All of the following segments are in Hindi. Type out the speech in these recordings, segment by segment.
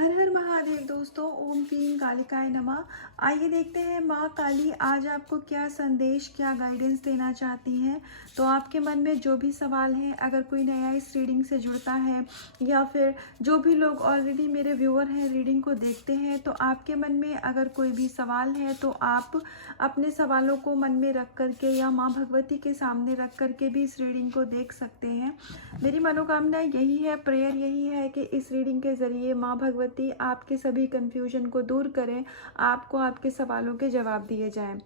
हर हर महादेव दोस्तों। ओम क्लीं कालिकाय नमः। आइए देखते हैं माँ काली आज आपको क्या संदेश क्या गाइडेंस देना चाहती हैं। तो आपके मन में जो भी सवाल हैं, अगर कोई नया इस रीडिंग से जुड़ता है या फिर जो भी लोग ऑलरेडी मेरे व्यूअर हैं रीडिंग को देखते हैं, तो आपके मन में अगर कोई भी सवाल है तो आप अपने सवालों को मन में रख करके या माँ भगवती के सामने रख करके भी इस रीडिंग को देख सकते हैं। मेरी मनोकामना यही है, प्रेयर यही है कि इस रीडिंग के ज़रिए माँ भगवती आपके सभी कन्फ्यूजन को दूर करें, आपको आपके सवालों के जवाब दिए जाएं।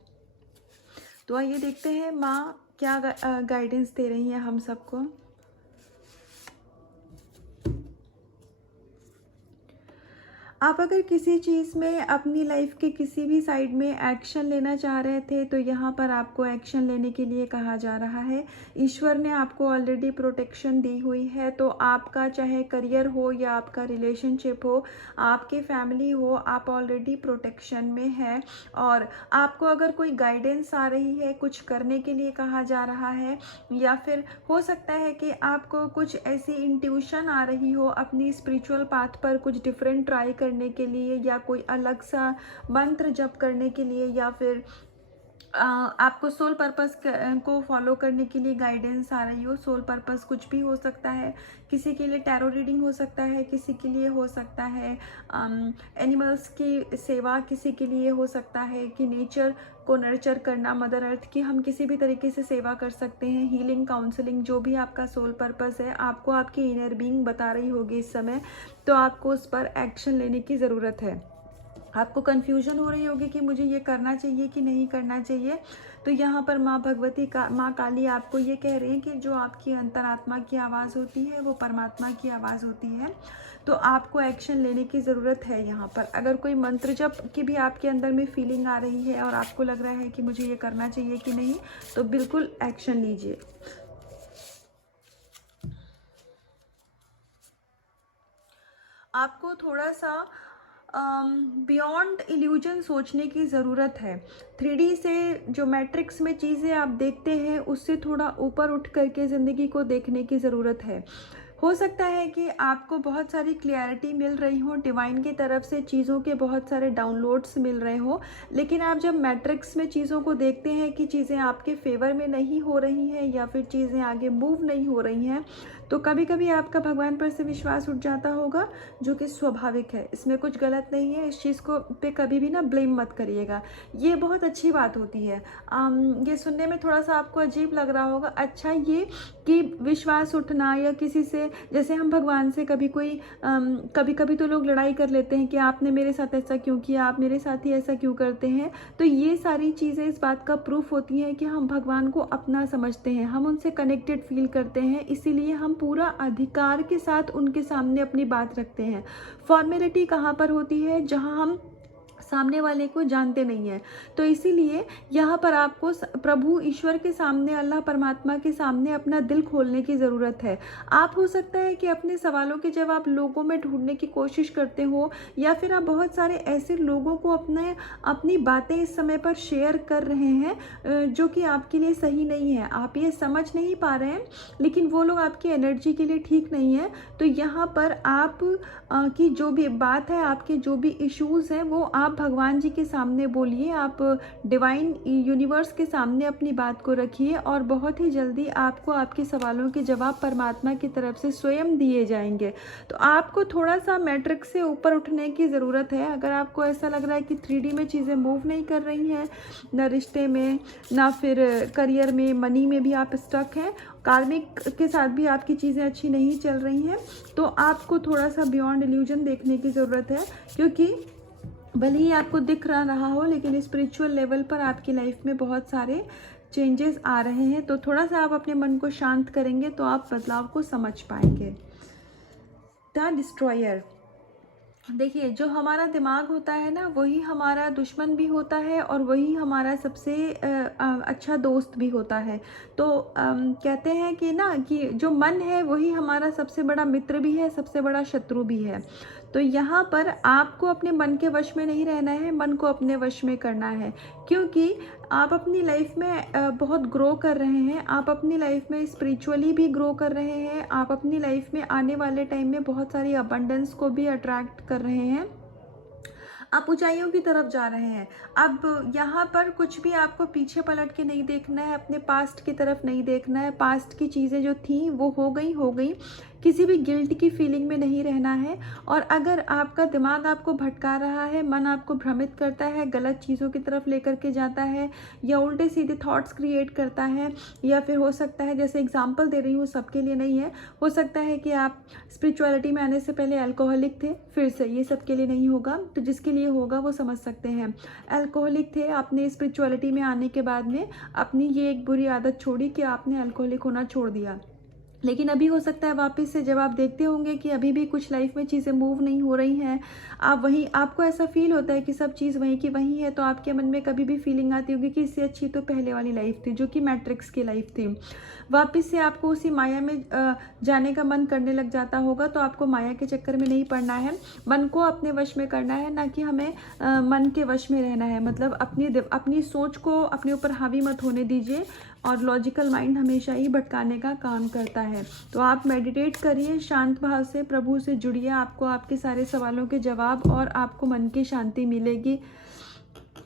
तो आइए देखते हैं माँ क्या गाइडेंस दे रही हैं हम सबको। आप अगर किसी चीज़ में अपनी लाइफ के किसी भी साइड में एक्शन लेना चाह रहे थे तो यहाँ पर आपको एक्शन लेने के लिए कहा जा रहा है। ईश्वर ने आपको ऑलरेडी प्रोटेक्शन दी हुई है। तो आपका चाहे करियर हो या आपका रिलेशनशिप हो, आपकी फैमिली हो, आप ऑलरेडी प्रोटेक्शन में है। और आपको अगर कोई गाइडेंस आ रही है, कुछ करने के लिए कहा जा रहा है, या फिर हो सकता है कि आपको कुछ ऐसी इंट्यूशन आ रही हो अपनी स्पिरिचुअल पाथ पर कुछ डिफरेंट ट्राई करने के लिए, या कोई अलग सा मंत्र जप करने के लिए, या फिर आपको सोल पर्पस को फॉलो करने के लिए गाइडेंस आ रही हो। सोल पर्पस कुछ भी हो सकता है, किसी के लिए टैरो रीडिंग हो सकता है, किसी के लिए हो सकता है एनिमल्स की सेवा, किसी के लिए हो सकता है कि नेचर को नर्चर करना, मदर अर्थ की हम किसी भी तरीके से सेवा कर सकते हैं। हीलिंग, काउंसलिंग, जो भी आपका सोल पर्पस है, आपको आपकी इनर बीइंग बता रही होगी इस समय, तो आपको उस पर एक्शन लेने की ज़रूरत है। आपको कन्फ्यूजन हो रही होगी कि मुझे ये करना चाहिए कि नहीं करना चाहिए। तो यहाँ पर माँ भगवती का माँ काली आपको ये कह रही है कि जो आपकी अंतरात्मा की आवाज़ होती है वो परमात्मा की आवाज़ होती है। तो आपको एक्शन लेने की ज़रूरत है। यहाँ पर अगर कोई मंत्र जप की भी आपके अंदर में फीलिंग आ रही है और आपको लग रहा है कि मुझे ये करना चाहिए कि नहीं, तो बिल्कुल एक्शन लीजिए। आपको थोड़ा सा बियॉन्ड इल्यूजन सोचने की ज़रूरत है। 3D से जो मैट्रिक्स में चीज़ें आप देखते हैं उससे थोड़ा ऊपर उठ करके ज़िंदगी को देखने की ज़रूरत है। हो सकता है कि आपको बहुत सारी क्लैरिटी मिल रही हो, डिवाइन की तरफ से चीज़ों के बहुत सारे डाउनलोड्स मिल रहे हो, लेकिन आप जब मैट्रिक्स में चीज़ों को देखते हैं कि चीज़ें आपके फेवर में नहीं हो रही हैं या फिर चीज़ें आगे मूव नहीं हो रही हैं, तो कभी कभी आपका भगवान पर से विश्वास उठ जाता होगा, जो कि स्वाभाविक है। इसमें कुछ गलत नहीं है। इस चीज़ को पे कभी भी ना ब्लेम मत करिएगा, ये बहुत अच्छी बात होती है। ये सुनने में थोड़ा सा आपको अजीब लग रहा होगा, अच्छा ये कि विश्वास उठना या किसी से, जैसे हम भगवान से कभी कभी तो लोग लड़ाई कर लेते हैं कि आपने मेरे साथ ऐसा क्यों किया, आप मेरे साथ ही ऐसा क्यों करते हैं। तो ये सारी चीज़ें इस बात का प्रूफ होती हैं कि हम भगवान को अपना समझते हैं, हम उनसे कनेक्टेड फील करते हैं, इसीलिए हम पूरा अधिकार के साथ उनके सामने अपनी बात रखते हैं। फॉर्मेलिटी कहाँ पर होती है? जहाँ हम सामने वाले को जानते नहीं हैं। तो इसीलिए यहाँ पर आपको प्रभु ईश्वर के सामने, अल्लाह परमात्मा के सामने अपना दिल खोलने की ज़रूरत है। आप हो सकता है कि अपने सवालों के जवाब लोगों में ढूंढने की कोशिश करते हो, या फिर आप बहुत सारे ऐसे लोगों को अपनी बातें इस समय पर शेयर कर रहे हैं जो कि आपके लिए सही नहीं है। आप ये समझ नहीं पा रहे हैं, लेकिन वो लोग आपकी एनर्जी के लिए ठीक नहीं है। तो यहाँ पर आप की जो भी बात है, आपके जो भी इश्यूज़ हैं, वो आप भगवान जी के सामने बोलिए, आप डिवाइन यूनिवर्स के सामने अपनी बात को रखिए, और बहुत ही जल्दी आपको आपके सवालों के जवाब परमात्मा की तरफ से स्वयं दिए जाएंगे। तो आपको थोड़ा सा मैट्रिक्स से ऊपर उठने की ज़रूरत है। अगर आपको ऐसा लग रहा है कि 3D में चीज़ें मूव नहीं कर रही हैं, ना रिश्ते में, ना फिर करियर में, मनी में भी आप स्टक हैं, कार्मिक के साथ भी आपकी चीज़ें अच्छी नहीं चल रही हैं, तो आपको थोड़ा सा बियॉन्ड इल्यूजन देखने की ज़रूरत है। क्योंकि भले ही आपको दिख रहा हो, लेकिन स्पिरिचुअल लेवल पर आपकी लाइफ में बहुत सारे चेंजेस आ रहे हैं। तो थोड़ा सा आप अपने मन को शांत करेंगे तो आप बदलाव को समझ पाएंगे। द डिस्ट्रॉयर, देखिए, जो हमारा दिमाग होता है ना, वही हमारा दुश्मन भी होता है और वही हमारा सबसे अच्छा दोस्त भी होता है। तो कहते हैं कि ना कि जो मन है वही हमारा सबसे बड़ा मित्र भी है, सबसे बड़ा शत्रु भी है। तो यहाँ पर आपको अपने मन के वश में नहीं रहना है, मन को अपने वश में करना है। क्योंकि आप अपनी लाइफ में बहुत ग्रो कर रहे हैं, आप अपनी लाइफ में स्पिरिचुअली भी ग्रो कर रहे हैं, आप अपनी लाइफ में आने वाले टाइम में बहुत सारी अबंडेंस को भी अट्रैक्ट कर रहे हैं, आप ऊंचाइयों की तरफ जा रहे हैं। अब यहाँ पर कुछ भी आपको पीछे पलट के नहीं देखना है, अपने पास्ट की तरफ नहीं देखना है। पास्ट की चीज़ें जो थी वो हो गई, किसी भी गिल्ट की फीलिंग में नहीं रहना है। और अगर आपका दिमाग आपको भटका रहा है, मन आपको भ्रमित करता है, गलत चीज़ों की तरफ लेकर के जाता है, या उल्टे सीधे थॉट्स क्रिएट करता है, या फिर हो सकता है, जैसे एग्जांपल दे रही हूँ, सबके लिए नहीं है, हो सकता है कि आप स्पिरिचुअलिटी में आने से पहले अल्कोहलिक थे, फिर से ये सबके लिए नहीं होगा, तो जिसके लिए होगा वो समझ सकते हैं। अल्कोहलिक थे, आपने स्पिरिचुअलिटी में आने के बाद में अपनी ये एक बुरी आदत छोड़ी कि आपने अल्कोहलिक होना छोड़ दिया। लेकिन अभी हो सकता है वापस से जब आप देखते होंगे कि अभी भी कुछ लाइफ में चीज़ें मूव नहीं हो रही हैं, आप वहीं, आपको ऐसा फील होता है कि सब चीज़ वहीं की वहीं है, तो आपके मन में कभी भी फीलिंग आती होगी कि इससे अच्छी तो पहले वाली लाइफ थी, जो कि मैट्रिक्स की लाइफ थी। वापस से आपको उसी माया में जाने का मन करने लग जाता होगा। तो आपको माया के चक्कर में नहीं पड़ना है, मन को अपने वश में करना है, ना कि हमें मन के वश में रहना है। मतलब अपनी सोच को अपने ऊपर हावी मत होने दीजिए, और लॉजिकल माइंड हमेशा ही भटकाने का काम करता है। तो आप मेडिटेट करिए, शांत भाव से प्रभु से जुड़िए, आपको आपके सारे सवालों के जवाब और आपको मन की शांति मिलेगी।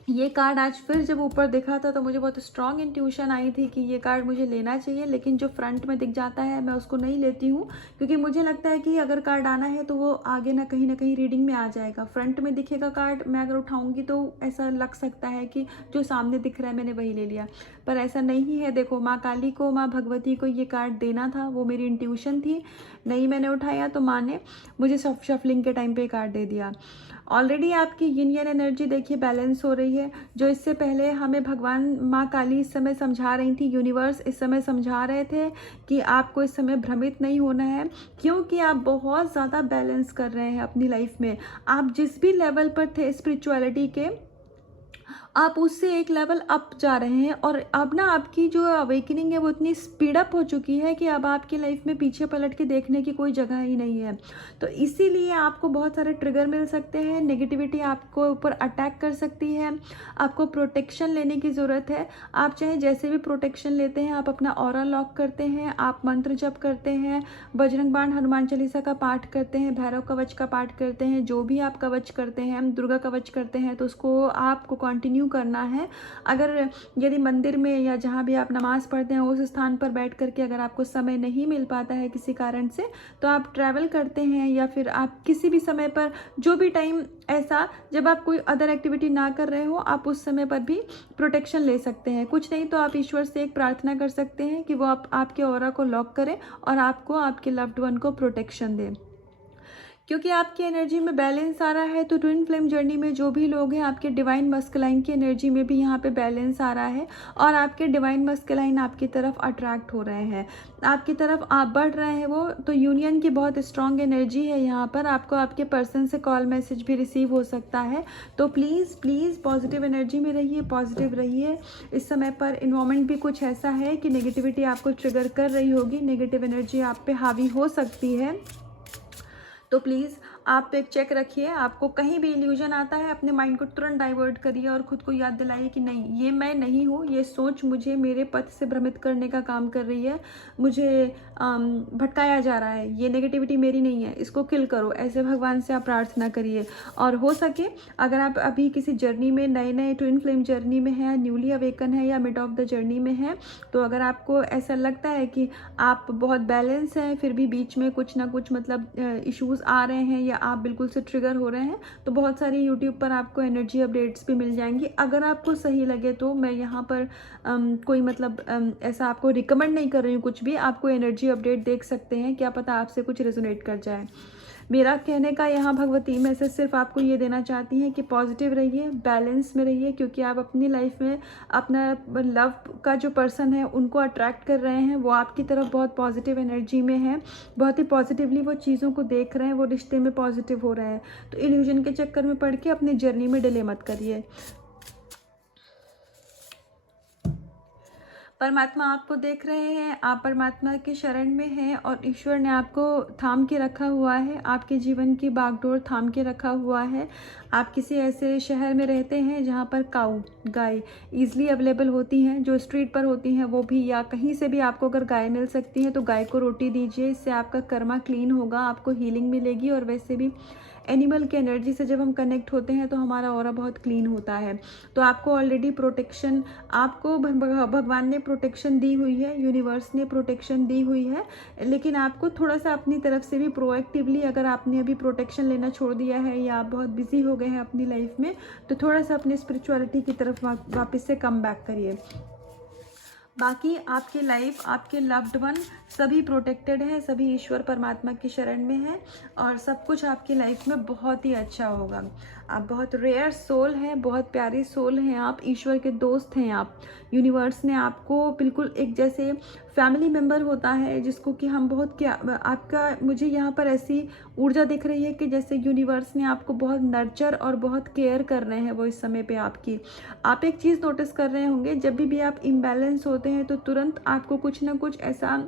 ये कार्ड आज फिर जब ऊपर दिखा था तो मुझे बहुत स्ट्रॉन्ग इंट्यूशन आई थी कि ये कार्ड मुझे लेना चाहिए, लेकिन जो फ्रंट में दिख जाता है मैं उसको नहीं लेती हूँ, क्योंकि मुझे लगता है कि अगर कार्ड आना है तो वो आगे ना कहीं रीडिंग में आ जाएगा। फ्रंट में दिखेगा कार्ड, मैं अगर उठाऊंगी तो ऐसा लग सकता है कि जो सामने दिख रहा है मैंने वही ले लिया, पर ऐसा नहीं है। देखो, माँ काली को, माँ भगवती को ये कार्ड देना था, वो मेरी इंट्यूशन थी, नहीं मैंने उठाया तो माँ ने मुझे शफलिंग के टाइम पे कार्ड दे दिया। ऑलरेडी आपकी यिन यान एनर्जी देखिए बैलेंस हो रही है। जो इससे पहले हमें भगवान माँ काली इस समय समझा रही थी, यूनिवर्स इस समय समझा रहे थे कि आपको इस समय भ्रमित नहीं होना है, क्योंकि आप बहुत ज़्यादा बैलेंस कर रहे हैं अपनी लाइफ में। आप जिस भी लेवल पर थे स्पिरिचुअलिटी के, आप उससे एक लेवल अप जा रहे हैं, और अब ना आपकी जो अवेकनिंग है वो इतनी स्पीड अप हो चुकी है कि अब आपकी लाइफ में पीछे पलट के देखने की कोई जगह ही नहीं है। तो इसीलिए आपको बहुत सारे ट्रिगर मिल सकते हैं, नेगेटिविटी आपको ऊपर अटैक कर सकती है, आपको प्रोटेक्शन लेने की ज़रूरत है। आप चाहे जैसे भी प्रोटेक्शन लेते हैं, आप अपना ऑरा लॉक करते हैं, आप मंत्र जप करते हैं, बजरंग बाण, हनुमान चालीसा का पाठ करते हैं, भैरव कवच का पाठ करते हैं, जो भी आप कवच करते हैं, दुर्गा कवच करते हैं, तो उसको आपको कंटिन्यू करना है। अगर यदि मंदिर में या जहाँ भी आप नमाज पढ़ते हैं उस स्थान पर बैठ करके अगर आपको समय नहीं मिल पाता है किसी कारण से, तो आप ट्रैवल करते हैं, या फिर आप किसी भी समय पर, जो भी टाइम ऐसा जब आप कोई अदर एक्टिविटी ना कर रहे हो, आप उस समय पर भी प्रोटेक्शन ले सकते हैं। कुछ नहीं तो आप ईश्वर से एक प्रार्थना कर सकते हैं कि वो आपके ऑरा को लॉक करें और आपको आपके लव्ड वन को प्रोटेक्शन दें, क्योंकि आपकी एनर्जी में बैलेंस आ रहा है। तो ट्विन फ्लेम जर्नी में जो भी लोग हैं, आपके डिवाइन मस्कुलाइन की एनर्जी में भी यहाँ पे बैलेंस आ रहा है, और आपके डिवाइन मस्कुलाइन आपकी तरफ अट्रैक्ट हो रहे हैं, आपकी तरफ आप बढ़ रहे हैं। वो तो यूनियन की बहुत स्ट्रॉन्ग एनर्जी है यहाँ पर। आपको आपके पर्सन से कॉल मैसेज भी रिसीव हो सकता है। तो प्लीज़ प्लीज़ पॉजिटिव एनर्जी में रहिए, पॉजिटिव रहिए। इस समय पर इन्वायरमेंट भी कुछ ऐसा है कि नेगेटिविटी आपको ट्रिगर कर रही होगी, नेगेटिव एनर्जी आप पे हावी हो सकती है। तो प्लीज़ आप एक चेक रखिए, आपको कहीं भी इल्यूजन आता है अपने माइंड को तुरंत डाइवर्ट करिए और खुद को याद दिलाइए कि नहीं, ये मैं नहीं हूँ, ये सोच मुझे मेरे पथ से भ्रमित करने का काम कर रही है, मुझे भटकाया जा रहा है, ये नेगेटिविटी मेरी नहीं है, इसको किल करो। ऐसे भगवान से आप प्रार्थना करिए। और हो सके अगर आप अभी किसी जर्नी में, नए ट्विन फ्लेम जर्नी में है, न्यूली अवेकन है या मिड ऑफ द जर्नी में है, तो अगर आपको ऐसा लगता है कि आप बहुत बैलेंस हैं फिर भी बीच में कुछ ना कुछ मतलब इश्यूज़ आ रहे हैं या आप बिल्कुल से ट्रिगर हो रहे हैं, तो बहुत सारी यूट्यूब पर आपको एनर्जी अपडेट्स भी मिल जाएंगी। अगर आपको सही लगे तो मैं यहाँ पर कोई मतलब ऐसा आपको रिकमेंड नहीं कर रही हूँ कुछ भी, आपको एनर्जी अपडेट देख सकते हैं, क्या पता आपसे कुछ रेजोनेट कर जाए। मेरा कहने का यहाँ भगवती मैसेज सिर्फ आपको ये देना चाहती हैं कि पॉजिटिव रहिए, बैलेंस में रहिए, क्योंकि आप अपनी लाइफ में अपना लव का जो पर्सन है उनको अट्रैक्ट कर रहे हैं, वो आपकी तरफ बहुत पॉजिटिव एनर्जी में है, बहुत ही पॉजिटिवली वो चीज़ों को देख रहे हैं, वो रिश्ते में पॉजिटिव हो रहे हैं। तो इल्यूजन के चक्कर में पड़ के अपनी जर्नी में डिले मत करिए। परमात्मा आपको देख रहे हैं, आप परमात्मा के शरण में हैं और ईश्वर ने आपको थाम के रखा हुआ है, आपके जीवन की बागडोर थाम के रखा हुआ है। आप किसी ऐसे शहर में रहते हैं जहाँ पर काऊ गाय ईज़िली अवेलेबल होती हैं, जो स्ट्रीट पर होती हैं वो भी, या कहीं से भी आपको अगर गाय मिल सकती है तो गाय को रोटी दीजिए। इससे आपका कर्मा क्लीन होगा, आपको हीलिंग मिलेगी। और वैसे भी एनिमल की एनर्जी से जब हम कनेक्ट होते हैं तो हमारा ऑरा बहुत क्लीन होता है। तो आपको ऑलरेडी प्रोटेक्शन, आपको भगवान ने प्रोटेक्शन दी हुई है, यूनिवर्स ने प्रोटेक्शन दी हुई है। लेकिन आपको थोड़ा सा अपनी तरफ से भी प्रोएक्टिवली, अगर आपने अभी प्रोटेक्शन लेना छोड़ दिया है या आप बहुत बिजी हो गए हैं अपनी लाइफ में, तो थोड़ा सा अपनी स्पिरिचुअलिटी की तरफ वापस से कम बैक करिए। बाकी आपकी लाइफ, आपके लव्ड वन सभी प्रोटेक्टेड है, सभी ईश्वर परमात्मा की शरण में है और सब कुछ आपकी लाइफ में बहुत ही अच्छा होगा। आप बहुत रेयर सोल हैं, बहुत प्यारी सोल हैं, आप ईश्वर के दोस्त हैं। आप, यूनिवर्स ने आपको बिल्कुल एक जैसे फैमिली मेम्बर होता है जिसको कि हम बहुत क्या, आपका मुझे यहाँ पर ऐसी ऊर्जा दिख रही है कि जैसे यूनिवर्स ने आपको बहुत नर्चर और बहुत केयर कर रहे हैं वो इस समय पे आपकी। आप एक चीज़ नोटिस कर रहे होंगे, जब भी आप इम्बैलेंस होते हैं तो तुरंत आपको कुछ ना कुछ ऐसा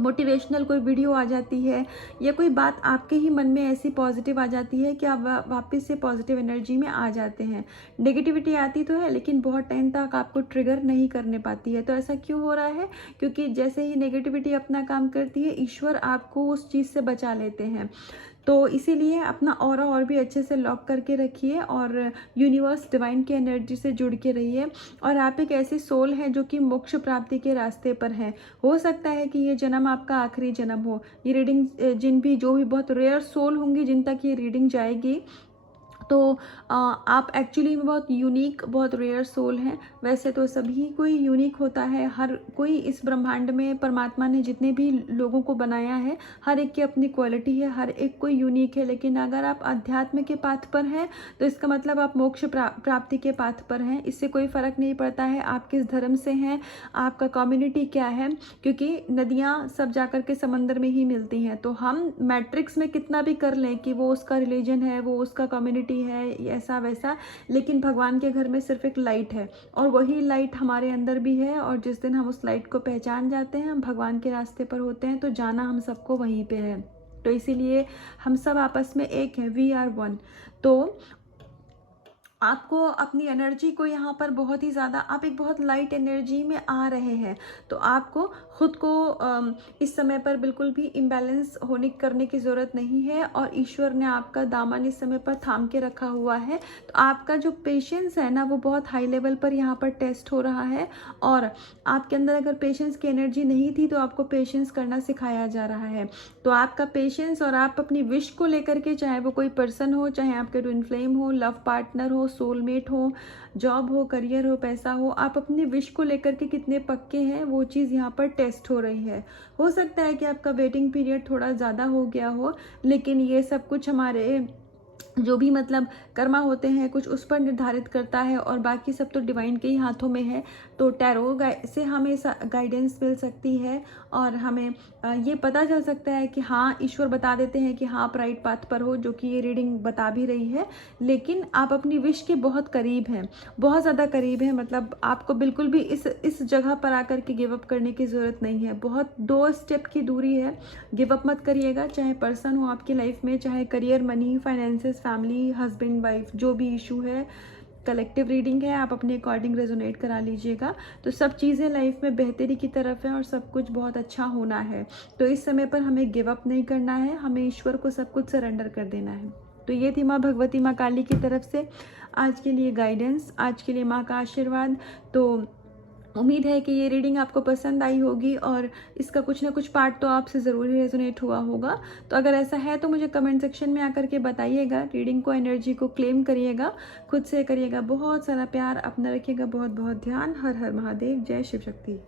मोटिवेशनल कोई वीडियो आ जाती है या कोई बात आपके ही मन में ऐसी पॉजिटिव आ जाती है कि आप वापस से पॉजिटिव एनर्जी में आ जाते हैं। नेगेटिविटी आती तो है लेकिन बहुत टाइम तक आपको ट्रिगर नहीं करने पाती है। तो ऐसा क्यों हो रहा है? क्योंकि जैसे ही नेगेटिविटी अपना काम करती है, ईश्वर आपको उस चीज़ से बचा लेते हैं। तो इसीलिए अपना ऑरा और भी अच्छे से लॉक करके रखिए और यूनिवर्स डिवाइन की एनर्जी से जुड़ के रहिए। और आप एक ऐसी सोल है जो कि मोक्ष प्राप्ति के रास्ते पर है। हो सकता है कि ये जन्म आपका आखिरी जन्म हो। ये रीडिंग जिन भी, जो भी बहुत रेयर सोल होंगी जिन तक ये रीडिंग जाएगी, तो आप एक्चुअली में बहुत यूनिक, बहुत रेयर सोल हैं। वैसे तो सभी कोई यूनिक होता है, हर कोई इस ब्रह्मांड में परमात्मा ने जितने भी लोगों को बनाया है हर एक की अपनी क्वालिटी है, हर एक कोई यूनिक है। लेकिन अगर आप अध्यात्म के पाथ पर हैं तो इसका मतलब आप मोक्ष प्राप्ति के पाथ पर हैं। इससे कोई फ़र्क नहीं पड़ता है आप किस धर्म से हैं, आपका कम्युनिटी क्या है, क्योंकि नदियाँ सब जाकर के समंदर में ही मिलती हैं। तो हम मैट्रिक्स में कितना भी कर लें कि वो उसका रिलीजन है, वो उसका कम्युनिटी है, ऐसा वैसा, लेकिन भगवान के घर में सिर्फ एक लाइट है और वही लाइट हमारे अंदर भी है। और जिस दिन हम उस लाइट को पहचान जाते हैं, हम भगवान के रास्ते पर होते हैं, तो जाना हम सबको वहीं पे है। तो इसीलिए हम सब आपस में एक हैं, वी आर वन। तो आपको अपनी एनर्जी को यहाँ पर बहुत ही ज़्यादा, आप एक बहुत लाइट एनर्जी में आ रहे हैं। तो आपको खुद को इस समय पर बिल्कुल भी इम्बैलेंस होने करने की ज़रूरत नहीं है और ईश्वर ने आपका दामन इस समय पर थाम के रखा हुआ है। तो आपका जो पेशेंस है ना, वो बहुत हाई लेवल पर यहाँ पर टेस्ट हो रहा है। और आपके अंदर अगर पेशेंस की एनर्जी नहीं थी तो आपको पेशेंस करना सिखाया जा रहा है। तो आपका पेशेंस और आप अपनी विश को लेकर के, चाहे वो कोई पर्सन हो, चाहे आपके ट्विन फ्लेम हो, लव पार्टनर हो, सोलमेट हो, जॉब हो, करियर हो, पैसा हो, आप अपनी विश को लेकर के कितने पक्के हैं वो चीज़ यहाँ पर टेस्ट हो रही है। हो सकता है कि आपका वेटिंग पीरियड थोड़ा ज़्यादा हो गया हो, लेकिन ये सब कुछ हमारे जो भी मतलब कर्मा होते हैं कुछ उस पर निर्धारित करता है और बाकी सब तो डिवाइन के ही हाथों में है। तो टैरो से हमें गाइडेंस मिल सकती है और हमें ये पता चल सकता है कि हाँ, ईश्वर बता देते हैं कि हाँ आप राइट पाथ पर हो, जो कि ये रीडिंग बता भी रही है। लेकिन आप अपनी विश के बहुत करीब हैं, बहुत ज़्यादा करीब हैं। मतलब आपको बिल्कुल भी इस जगह पर आकर के गिव अप करने की ज़रूरत नहीं है। बहुत 2 स्टेप की दूरी है, गिव अप मत करिएगा। चाहे पर्सन हो आपकी लाइफ में, चाहे career, money, finances, family, husband wife, जो भी इशू है, कलेक्टिव रीडिंग है, आप अपने अकॉर्डिंग रेजोनेट करा लीजिएगा। तो सब चीज़ें लाइफ में बेहतरी की तरफ है और सब कुछ बहुत अच्छा होना है। तो इस समय पर हमें गिव अप नहीं करना है, हमें ईश्वर को सब कुछ सरेंडर कर देना है। तो ये थी माँ भगवती, माँ काली की तरफ से आज के लिए गाइडेंस, आज के लिए माँ का आशीर्वाद। तो उम्मीद है कि ये रीडिंग आपको पसंद आई होगी और इसका कुछ ना कुछ पार्ट तो आपसे ज़रूर रेजोनेट हुआ होगा। तो अगर ऐसा है तो मुझे कमेंट सेक्शन में आकर के बताइएगा। रीडिंग को, एनर्जी को क्लेम करिएगा, खुद से करिएगा। बहुत सारा प्यार, अपना रखिएगा, बहुत बहुत ध्यान। हर हर महादेव, जय शिव शक्ति।